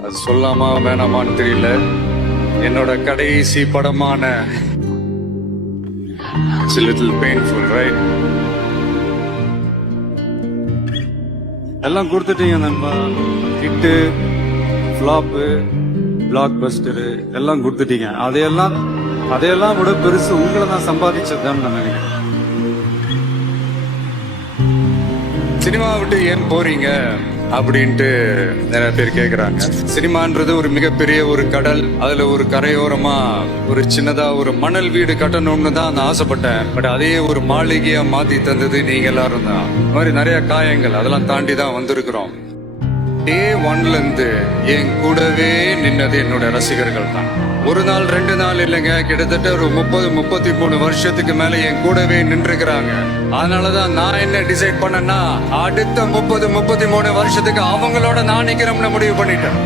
அது சொல்லாமா வேணாமான்னு தெரியல. என்னோட கடைசி படமான It's a little painful, right? எல்லாம் கொடுத்துட்டீங்க நண்பா. ஹிட்டு, ஃப்ளாப்பு, பிளாக் பஸ்டரு எல்லாம் கொடுத்துட்டீங்க. அதையெல்லாம் விட பெருசு உங்களை நான் சம்பாதிச்சதுதான் நான் நினைக்கிறேன். சினிமா விட்டு ஏன் போறீங்க அப்படின்ட்டு நிறைய பேர் கேக்குறாங்க. சினிமான்றது ஒரு மிகப்பெரிய ஒரு கடல். அதுல ஒரு கரையோரமா ஒரு சின்னதா ஒரு மணல் வீடு கட்டணும்னு தான் நான் ஆசைப்பட்டேன். பட் அதே ஒரு மாளிகையா மாத்தி தந்தது நீங்க எல்லாரும் தான். இந்த மாதிரி நிறைய காயங்கள் அதெல்லாம் தாண்டி தான் வந்திருக்கிறோம். டே ஒன்ல இருந்து என் கூடவே நின்னது என்னோட ரசிகர்கள் தான். ஒரு நாள் 2 நாள் இல்லைங்க, கிட்டத்தட்ட ஒரு 30-33 வருஷத்துக்கு மேல என் கூடவே நின்றுக்கிறாங்க. அதனாலதான் நான் என்ன டிசைட் பண்ணேன்னா, அடுத்த 30-33 வருஷத்துக்கு அவங்களோட நான் நிக்கிறோம்னு முடிவு பண்ணிட்டேன்.